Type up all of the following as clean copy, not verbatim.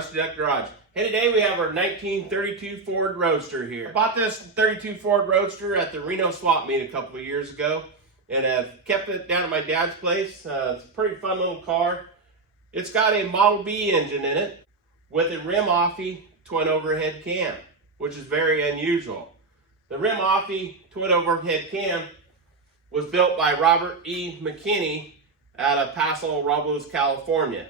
Rusty Duck Garage. Hey, today we have our 1932 Ford Roadster here. I bought this 32 Ford Roadster at the Reno swap meet a couple of years ago, and I've kept it down at my dad's place. It's a pretty fun little car. It's got a Model B engine in it with a REM Offy twin overhead cam, which is very unusual. The REM Offy twin overhead cam was built by Robert E. McKinney out of Paso Robles, California.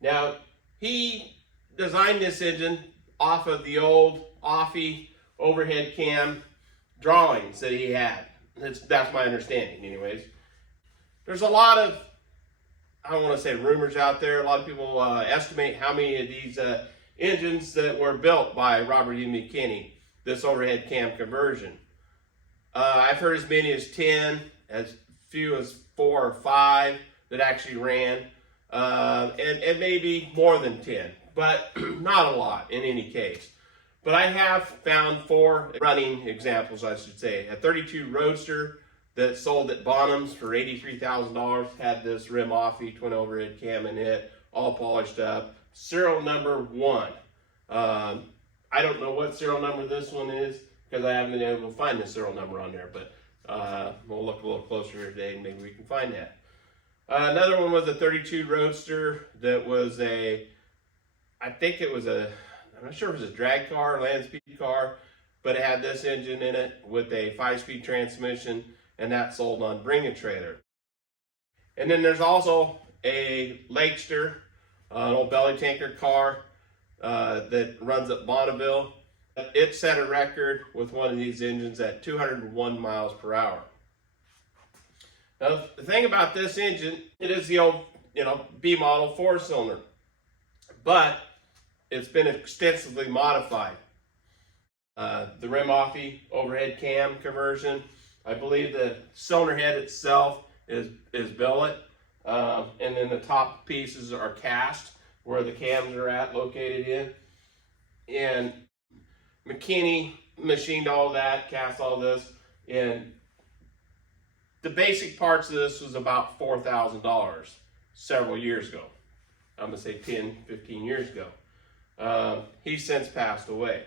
Now, he designed this engine off of the old Offy overhead cam drawings that he had. That's my understanding anyways. There's a lot of, I don't want to say rumors out there, a lot of people estimate how many of these engines that were built by Robert E. McKinney, this overhead cam conversion. I've heard as many as 10, as few as 4 or 5 that actually ran, and maybe more than 10, but not a lot in any case. But I have found 4 running examples, I should say. A 32 Roadster that sold at Bonham's for $83,000 had this REM Offy twin overhead cam in it, all polished up. Serial number 1. I don't know what serial number this one is because I haven't been able to find the serial number on there, but we'll look a little closer today and maybe we can find that. Another one was a 32 Roadster that was I'm not sure if it was a drag car, land speed car, but it had this engine in it with a 5-speed transmission, and that sold on Bring a Trailer. And then there's also a Lakester, an old belly tanker car that runs at Bonneville. It set a record with one of these engines at 201 miles per hour. Now, the thing about this engine, it is the old, B model 4-cylinder, but it's been extensively modified. The REM Offy overhead cam conversion, I believe the cylinder head itself is billet, and then the top pieces are cast where the cams are located in. And McKinney machined all that, cast all this, and the basic parts of this was about $4,000 several years ago. I'm gonna say 10, 15 years ago. He's since passed away.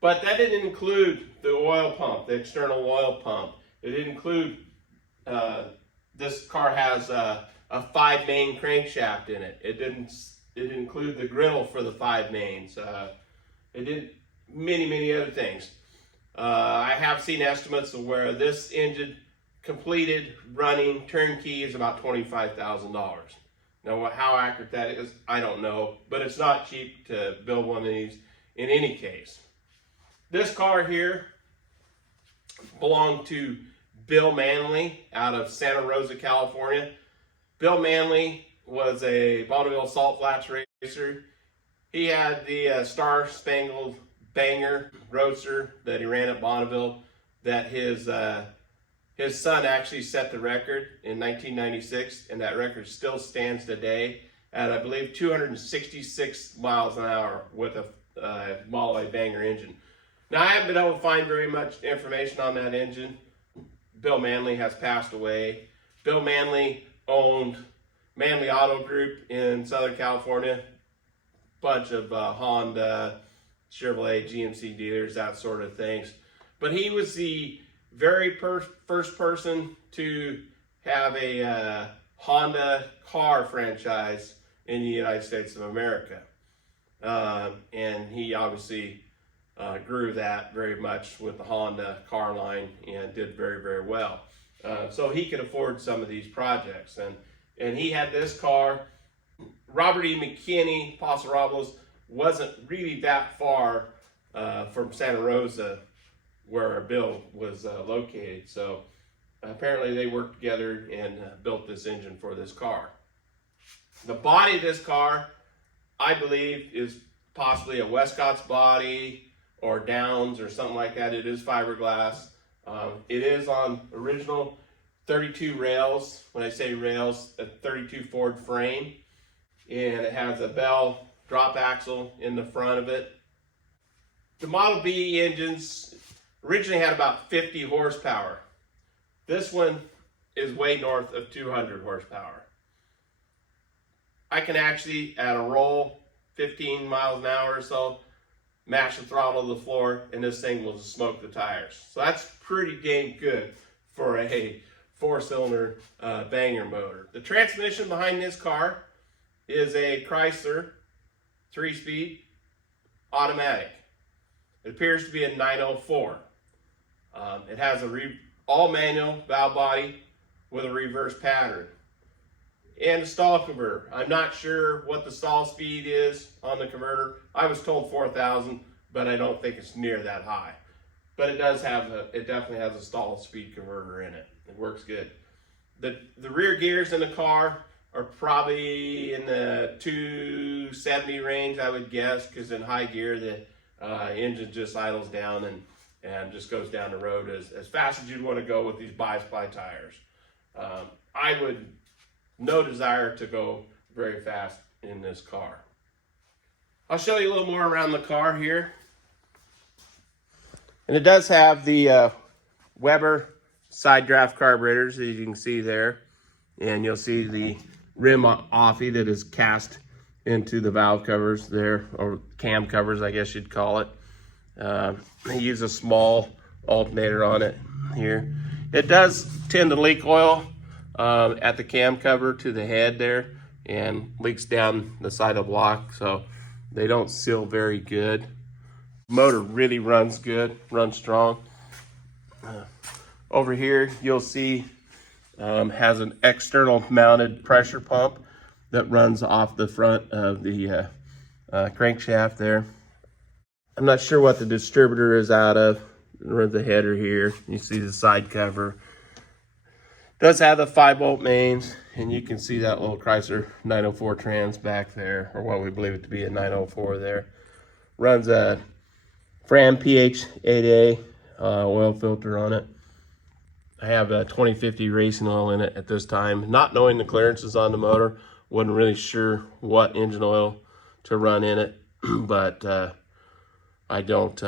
But that didn't include the oil pump, the external oil pump. It didn't include, this car has a 5-main crankshaft in it. It didn't include the griddle for the 5 mains. It did many other things. I have seen estimates of where this engine completed running turnkey is about $25,000. Now, how accurate that is, I don't know, but it's not cheap to build one of these in any case. This car here belonged to Bill Manley out of Santa Rosa, California. Bill Manley was a Bonneville Salt Flats racer. He had the Star Spangled Banger Roadster that he ran at Bonneville that his son actually set the record in 1996, and that record still stands today at, I believe, 266 miles an hour with a Model A Banger engine. Now, I haven't been able to find very much information on that engine. Bill Manley has passed away. Bill Manley owned Manley Auto Group in Southern California, bunch of Honda, Chevrolet, GMC dealers, that sort of things. But he was the very first person to have a Honda car franchise in the United States of America. And he obviously grew that very much with the Honda car line and did very well. So he could afford some of these projects. And he had this car. Robert E. McKinney, Paso Robles, wasn't really that far from Santa Rosa where Bill was located. So apparently they worked together and built this engine for this car. The body of this car, I believe, is possibly a Westcott's body or Downs or something like that. It is fiberglass. It is on original 32 rails. When I say rails, a 32 Ford frame. And it has a Bell drop axle in the front of it. The Model B engines originally had about 50 horsepower. This one is way north of 200 horsepower. I can actually, at a roll, 15 miles an hour or so, mash the throttle to the floor, and this thing will smoke the tires. So that's pretty dang good for a 4-cylinder banger motor. The transmission behind this car is a Chrysler 3-speed automatic. It appears to be a 904. It has a all manual valve body with a reverse pattern and a stall converter. I'm not sure what the stall speed is on the converter. I was told 4,000, but I don't think it's near that high. But it does have it definitely has a stall speed converter in it. It works good. The rear gears in the car are probably in the 270 range, I would guess, because in high gear the engine just idles down and just goes down the road as fast as you'd want to go with these bi-sply tires. I would no desire to go very fast in this car. I'll show you a little more around the car here. And it does have the Weber side draft carburetors, as you can see there. And you'll see the REM Offy that is cast into the valve covers there, or cam covers, I guess you'd call it. They use a small alternator on it here. It does tend to leak oil at the cam cover to the head there, and leaks down the side of the block, so they don't seal very good. Motor really runs good, runs strong. Over here you'll see has an external mounted pressure pump that runs off the front of the crankshaft there. I'm not sure what the distributor is out of. Runs the header here. You see the side cover. Does have the 5-volt mains, and you can see that little Chrysler 904 trans back there, or what we believe it to be a 904 there. Runs a Fram PH8A oil filter on it. I have a 2050 racing oil in it at this time. Not knowing the clearances on the motor, wasn't really sure what engine oil to run in it, but I don't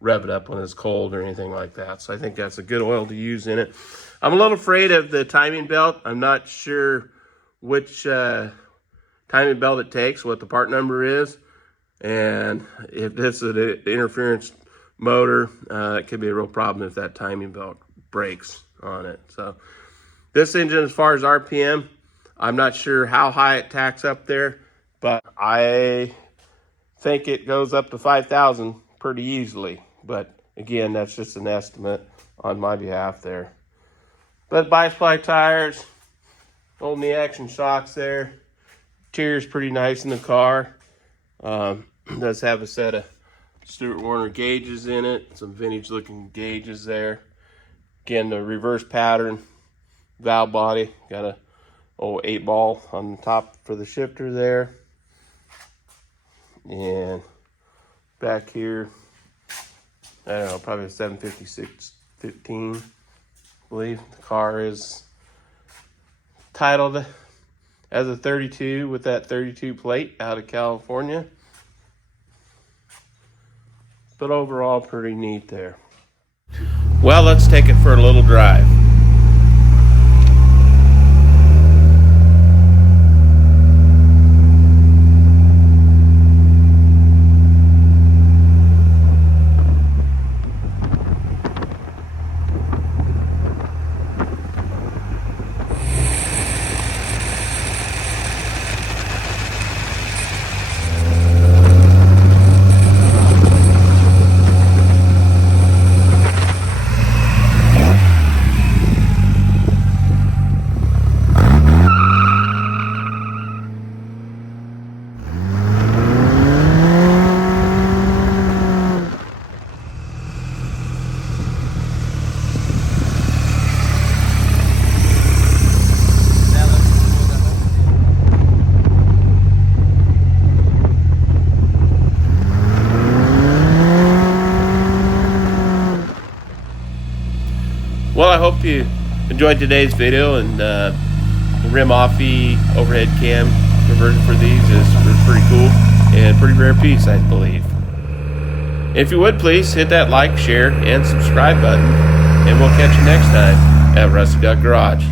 rev it up when it's cold or anything like that. So I think that's a good oil to use in it. I'm a little afraid of the timing belt. I'm not sure which timing belt it takes, what the part number is. And if this is an interference motor, it could be a real problem if that timing belt breaks on it. So this engine, as far as RPM, I'm not sure how high it tacks up there, but I think it goes up to 5,000 pretty easily. But again, that's just an estimate on my behalf there. But bi-sply tires, holding the action shocks there. Interior's pretty nice in the car. Does have a set of Stuart Warner gauges in it, some vintage looking gauges there. Again, the reverse pattern valve body, got a 8-ball on the top for the shifter there. And back here, I don't know, probably a 756-15, I believe. The car is titled as a 32 with that 32 plate out of California. But overall, pretty neat there. Well, let's take it for a little drive. Well, I hope you enjoyed today's video, and the REM Offy overhead cam conversion for these is pretty cool and pretty rare piece, I believe. If you would, please hit that like, share, and subscribe button, and we'll catch you next time at Rusty Duck Garage.